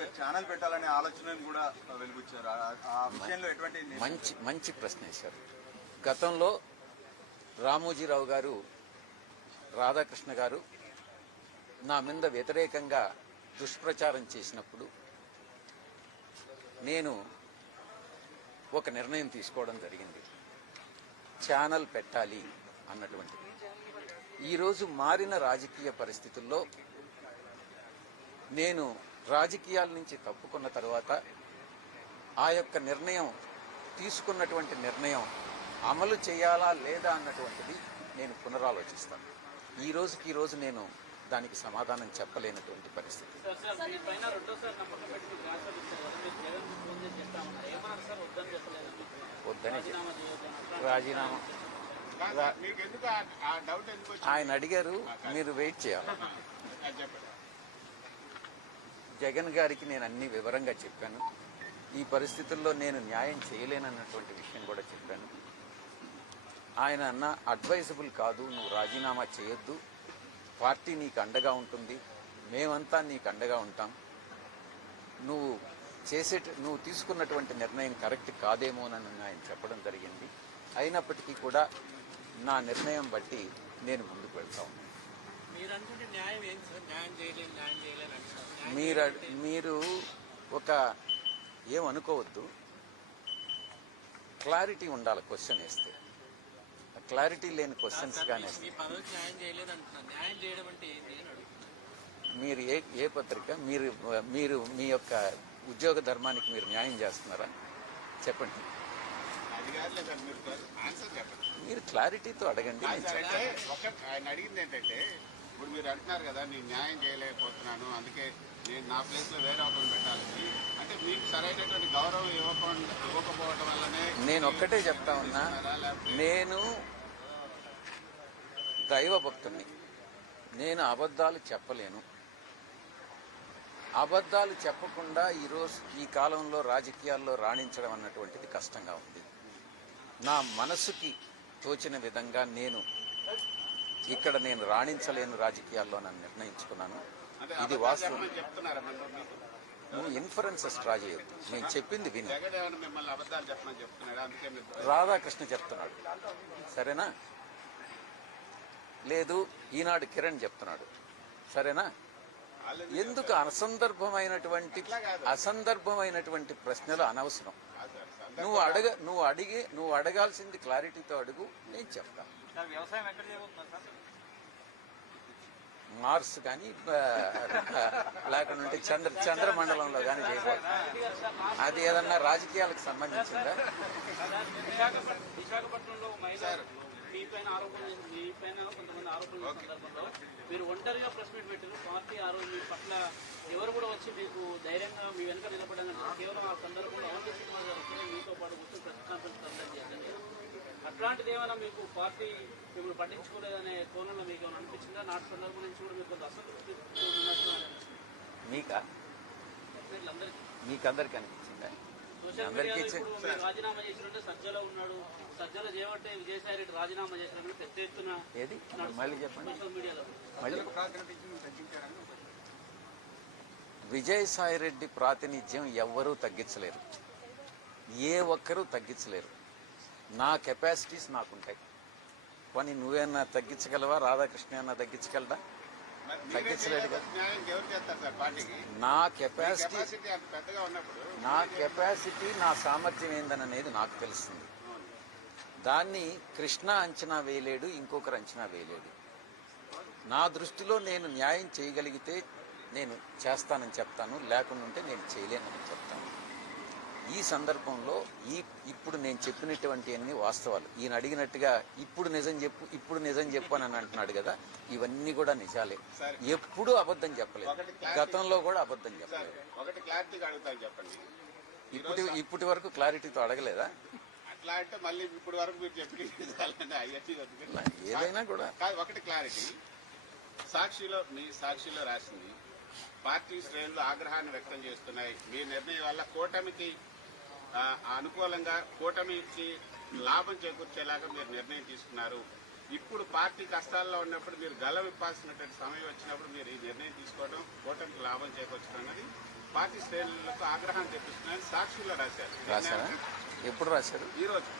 ఒక ఛానల్ పెట్టాలనే ఆలోచనను కూడా వెలిబుచ్చారు. ఆ విషయంలో ఎటువంటి మంచి ప్రశ్న వేశారు. గతంలో రామోజీరావు గారు, రాధాకృష్ణ గారు నా మీద వ్యతిరేకంగా దుష్ప్రచారం చేసినప్పుడు నేను ఒక నిర్ణయం తీసుకోవడం జరిగింది, ఛానల్ పెట్టాలి అన్నటువంటిది. ఈరోజు మారిన రాజకీయ పరిస్థితుల్లో నేను రాజకీయాల నుంచి తప్పుకున్న తర్వాత ఆ యొక్క నిర్ణయం, తీసుకున్నటువంటి నిర్ణయం అమలు చేయాలా లేదా అన్నటువంటిది నేను పునరాలోచిస్తాను. ఈ రోజు నేను దానికి సమాధానం చెప్పలేనటువంటి పరిస్థితి. వద్దనే రాజీనామా ఆయన అడిగారు, మీరు వెయిట్ చేయాలి. జగన్ గారికి నేను అన్ని వివరంగా చెప్పాను. ఈ పరిస్థితుల్లో నేను న్యాయం చేయలేనన్నటువంటి విషయం కూడా చెప్పాను. ఆయన అన్న అడ్వైజబుల్ కాదు, నువ్వు రాజీనామా చేయొద్దు, పార్టీ నీకు అండగా ఉంటుంది, మేమంతా నీకు అండగా ఉంటాం, నువ్వు తీసుకున్నటువంటి నిర్ణయం కరెక్ట్ కాదేమోనని ఆయన చెప్పడం జరిగింది. అయినప్పటికీ కూడా నా నిర్ణయం బట్టి నేను ముందుకు వెళ్తా ఉన్నాను. మీరు ఒక ఏమనుకోవద్దు, క్లారిటీ ఉండాలి క్వశ్చన్ వేస్తే. క్లారిటీ లేని క్వశ్చన్స్ గానే మీరు ఏ పత్రిక మీరు మీ యొక్క ఉద్యోగ ధర్మానికి మీరు న్యాయం చేస్తున్నారా చెప్పండి. మీరు క్లారిటీతో అడగండి. ఆయన అడిగింది ఏంటంటే, ఇప్పుడు మీరు అంటున్నారు కదా నేను న్యాయం చేయలేకపోతున్నాను, అందుకే నేను నా ప్లేస్ లో వేరే ఒకరు పెట్టాలని, అంటే మీకు సరైనటువంటి గౌరవం ఇవ్వకపోవడం వల్లనే నేను ఒక్కటే చెప్తా ఉన్నా, నేను దైవ భక్తుని, నేను అబద్ధాలు చెప్పలేను. అబద్ధాలు చెప్పకుండా ఈరోజు ఈ కాలంలో రాజకీయాల్లో రాణించడం అన్నటువంటిది కష్టంగా ఉంది. నా మనసుకి తోచిన విధంగా నేను రాణించలేను రాజకీయాల్లో నన్ను నిర్ణయించుకున్నాను. ఇది వాస్తవం. నువ్వు ఇన్ఫరెన్సెస్ డ్రా చేయొద్దు, నేను చెప్పింది విను. రాధాకృష్ణ చెప్తున్నాడు, సరేనా? లేదు, ఈనాడు కిరణ్ చెప్తున్నాడు, సరేనా? ఎందుకు అసందర్భమైనటువంటి ప్రశ్నలు అనవసరం. నువ్వు అడగాల్సింది క్లారిటీతో అడుగు, నేను చెప్తాను. మార్స్ కానీ లేకుంటే చంద్రమండలంలో కానీ చేయకూడదు. అది ఏదన్నా రాజకీయాలకు సంబంధించిందా? మీ పైన కొంతమంది ఆరోపణల సందర్భంలో మీరు ఒంటరిగా ప్రెస్ మీట్ పెట్టారు. పార్టీ ఆ రోజు మీ పట్ల ఎవరు కూడా వచ్చి మీకు ధైర్యంగా మీ వెనుక నిలబడంగా కేవలం ఆ సందర్భంలో అవంతి సినిమా గారు మీతో పాటు కూర్చొని ప్రెస్ కాన్ఫరెన్స్ కండక్ట్ చేయండి. అట్లాంటిది ఏమైనా మీకు పార్టీ మిమ్మల్ని పట్టించుకోలేదనే కోణంలో మీకు ఏమైనా అనిపించిందా? నాటి సందర్భం నుంచి కూడా మీకు కొంత అసంతృప్తి మీకందరికీ అనిపించిందా? రాజీనామా చేసినట్టే సజ్జలో ఉన్నాడు, సజ్జల చేయబట్టే విజయసాయి రెడ్డి రాజీనామా చేసినట్టు పెద్ద ఎత్తున సోషల్ మీడియాలో విజయసాయి రెడ్డి ప్రాతినిధ్యం ఎవ్వరూ తగ్గించలేరు, ఏ ఒక్కరూ తగ్గించలేరు. నా కెపాసిటీస్ నాకుంటాయి. కానీ నువ్వేమన్నా తగ్గించగలవా? రాధాకృష్ణ ఏమన్నా తగ్గించగలరా? తగ్గించలేడు కదా. నా కెపాసిటీ నా సామర్థ్యం ఏందనేది నాకు తెలుస్తుంది. దాన్ని కృష్ణ అంచనా వేయలేడు, ఇంకొకరు అంచనా వేయలేడు. నా దృష్టిలో నేను న్యాయం చేయగలిగితే నేను చేస్తానని చెప్తాను, లేకుంటే నేను చేయలేనని చెప్తాను. ఈ సందర్భంలో ఇప్పుడు నేను చెప్పినటువంటి అన్ని వాస్తవాలు. ఈయన అడిగినట్టుగా ఇప్పుడు నిజం చెప్పు అని అంటున్నాడు కదా, ఇవన్నీ కూడా నిజాలే. ఎప్పుడూ అబద్ధం చెప్పలేదు, గతంలో కూడా అబద్ధం చెప్పలేదు. ఇప్పటి వరకు క్లారిటీతో అడగలేదా? ఏదైనా కూడా ఒకటి క్లారిటీ. సాక్షిలో రాసింది, పార్టీ శ్రేణులు ఆగ్రహాన్ని వ్యక్తం చేస్తున్నాయి. మీ నిర్ణయం వల్ల కూటమికి అనుకూలంగా, కూటమికి లాభం చేకూర్చేలాగా మీరు నిర్ణయం తీసుకున్నారు. ఇప్పుడు పార్టీ కష్టాల్లో ఉన్నప్పుడు మీరు గల విప్పాల్సినటువంటి సమయం వచ్చినప్పుడు మీరు ఈ నిర్ణయం తీసుకోవడం కూటమికి లాభం చేకూర్చడం అనేది పార్టీ శ్రేణులకు ఆగ్రహం తెప్పిస్తున్నాయని సాక్షుల్లో రాశారు. రాశారా? ఎప్పుడు రాశారు? ఈరోజు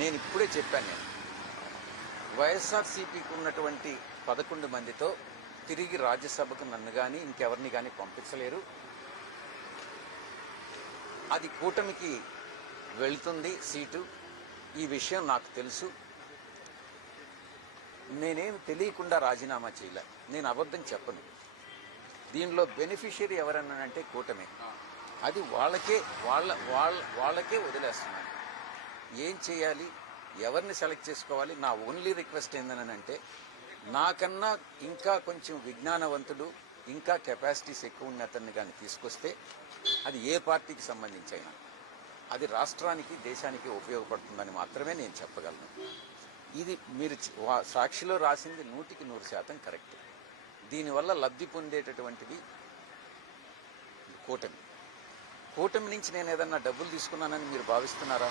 నేను ఇప్పుడే చెప్పాను. నేను వైఎస్ఆర్సీపీకి ఉన్నటువంటి 11 మందితో తిరిగి రాజ్యసభకు నన్ను కానీ ఇంకెవరిని కానీ పంపించలేరు. అది కూటమికి వెళ్తుంది సీటు. ఈ విషయం నాకు తెలుసు. నేనేం తెలియకుండా రాజీనామా చేయలే. నేను అబద్ధం చెప్పను. దీనిలో బెనిఫిషియరీ ఎవరన్నానంటే కూటమి. అది వాళ్ళకే వదిలేస్తున్నాను. ఏం చేయాలి, ఎవరిని సెలెక్ట్ చేసుకోవాలి? నా ఓన్లీ రిక్వెస్ట్ ఏందనంటే, నాకన్నా ఇంకా కొంచెం విజ్ఞానవంతుడు, ఇంకా కెపాసిటీస్ ఎక్కువ ఉన్న అతన్ని కానీ తీసుకొస్తే అది ఏ పార్టీకి సంబంధించి అయినా అది రాష్ట్రానికి దేశానికి ఉపయోగపడుతుందని మాత్రమే నేను చెప్పగలను. ఇది మీరు సాక్షిలో రాసింది 100% కరెక్ట్. దీనివల్ల లబ్ధి పొందేటటువంటిది కూటమి నుంచి నేను ఏదన్నా డబ్బులు తీసుకున్నానని మీరు భావిస్తున్నారా?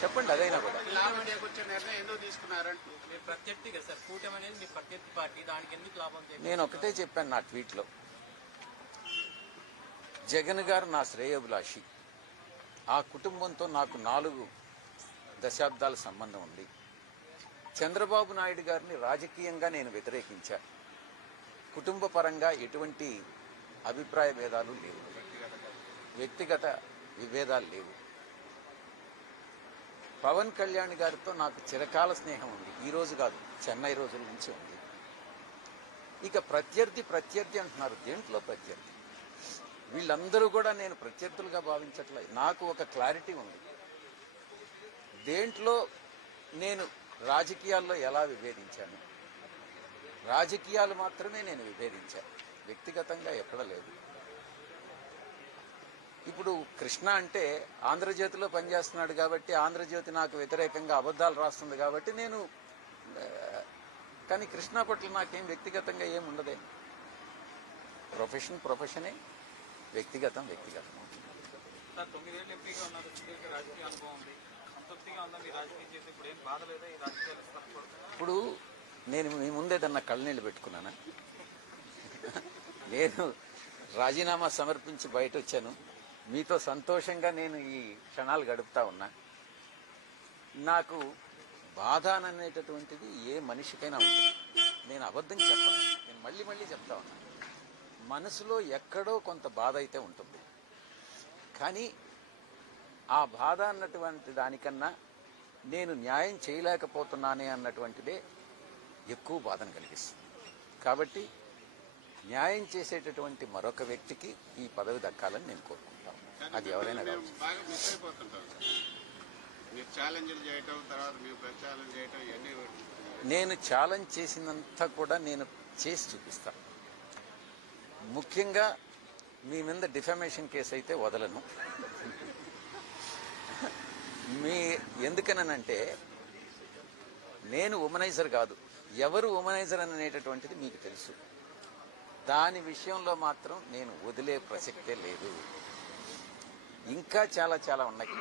చెప్పండి. అదైనా కూడా లాభం చేకూర్చే నిర్ణయం ఎందుకు తీసుకున్నారంటూ మీరు ప్రత్యర్థిగా సార్, కూటమి అనేది మీ ప్రత్యర్థి పార్టీ, దానికి ఎందుకు లాభం చేకూర్చారు? నేను ఒకటే చెప్పాను నా ట్వీట్లో. జగన్ గారు నా శ్రేయోభిలాషి. ఆ కుటుంబంతో నాకు 4 దశాబ్దాల సంబంధం ఉంది. చంద్రబాబు నాయుడు గారిని రాజకీయంగా నేను వ్యతిరేకించా. కుటుంబ పరంగా ఎటువంటి అభిప్రాయ భేదాలు లేవు, వ్యక్తిగత విభేదాలు లేవు. పవన్ కళ్యాణ్ గారితో నాకు చిరకాల స్నేహం ఉంది. ఈ రోజు కాదు, చెన్నై రోజుల నుంచి ఉంది. ఇక ప్రత్యర్థి అంటున్నారు. దేంట్లో ప్రత్యర్థి? వీళ్ళందరూ కూడా నేను ప్రత్యర్థులుగా భావించట్లేదు. నాకు ఒక క్లారిటీ ఉంది. దేంట్లో నేను రాజకీయాల్లో ఎలా విభేదించాను, రాజకీయాలు మాత్రమే నేను విభేదించాను, వ్యక్తిగతంగా ఎక్కడ లేదు. ఇప్పుడు కృష్ణ అంటే ఆంధ్రజ్యోతిలో పనిచేస్తున్నాడు కాబట్టి ఆంధ్రజ్యోతి నాకు వ్యతిరేకంగా అబద్ధాలు రాస్తుంది కాబట్టి నేను, కానీ కృష్ణ పట్ల నాకేం వ్యక్తిగతంగా ఏం ఉండదే. ప్రొఫెషనే, వ్యక్తిగతం. సార్ 9 ఏళ్ళు ఎంపీగా ఉన్నారు, సుదీర్ఘ రాజకీయ అనుభవం ఉంది, సంతృప్తిగా ఉందా మీ రాజకీయం చేసి? ఇప్పుడు ఏం బాధ లేదా ఈ రాజకీయాలు? ఇప్పుడు నేను మీ ముందేదన్నా కళ్ళనీళ్ళు పెట్టుకున్నానా? నేను రాజీనామా సమర్పించి బయట వచ్చాను. మీతో సంతోషంగా నేను ఈ క్షణాలు గడుపుతా ఉన్నా. నాకు బాధ అనేటటువంటిది ఏ మనిషికైనా ఉంటుంది. నేను అబద్ధం చెప్పను. నేను మళ్ళీ చెప్తా ఉన్నా. మనసులో ఎక్కడో కొంత బాధ అయితే ఉంటుంది. కానీ ఆ బాధ అన్నటువంటి దానికన్నా నేను న్యాయం చేయలేకపోతున్నానే అన్నటువంటిదే ఎక్కువ బాధను కలిగిస్తుంది. కాబట్టి న్యాయం చేసేటటువంటి మరొక వ్యక్తికి ఈ పదవి దక్కాలని నేను కోరుకుంటాను. అది ఎవరైనా కావచ్చు. బాగా మిస్ అయిపోతుంటాం. మీరు ఛాలెంజ్లు చేయటం, తర్వాత మీరు ప్రచారం చేయటం, ఇవన్నీ నేను ఛాలెంజ్ చేసినంత కూడా నేను చేసి చూపిస్తాను. ముఖ్యంగా మీ మీద డిఫమేషన్ కేసు అయితే వదలను. ఎందుకనంటే నేను ఉమనైజర్ కాదు. ఎవరు ఉమనైజర్ అనేటటువంటిది మీకు తెలుసు. దాని విషయంలో మాత్రం నేను వదిలే ప్రసక్తే లేదు. ఇంకా చాలా ఉన్నాయి.